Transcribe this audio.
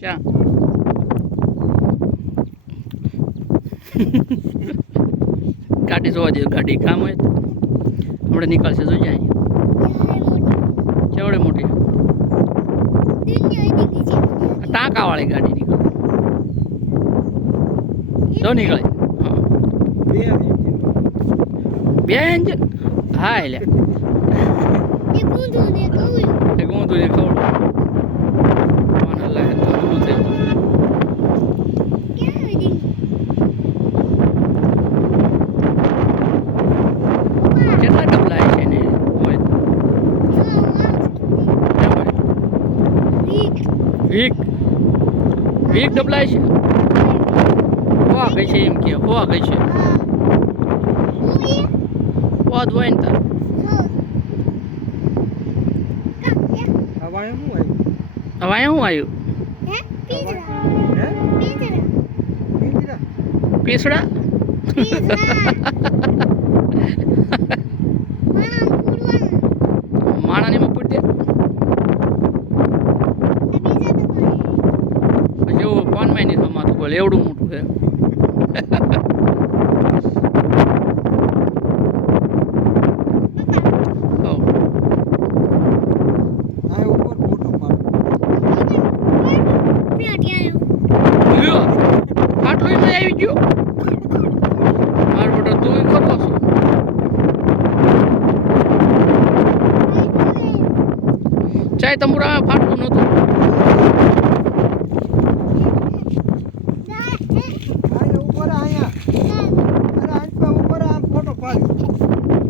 ચા ગાડી જોવા જઈએ, ગાડી કામ હોય તો હમણાં નીકળશે. જોઈ જાય કેવડે મોટી ટાંકા વાળી ગાડી નીકળે. જો નીકળે. હા, 2 એન્જિન. હા એટલે એક ઊંધું ને ખવડું મને લાગે તો થોડું થઈ કેટલા ડબલા છે ને હોય વીક ડબલા છે. હોવા ગઈ છે એમ કે હોવા ગઈ છે. હોવા જ હોય ને તાર. હવે અહીંયા શું આવ્યું? પીસડા માણાની માં પૂછ દે. પછી એવું 5 મહિને થતું બોલે એવડું મોટું છે. આટલું એમ આવી ગયું. મારો બેટો તું ખરો છો. ચાય તંબુરા ફાટવું નહોતું.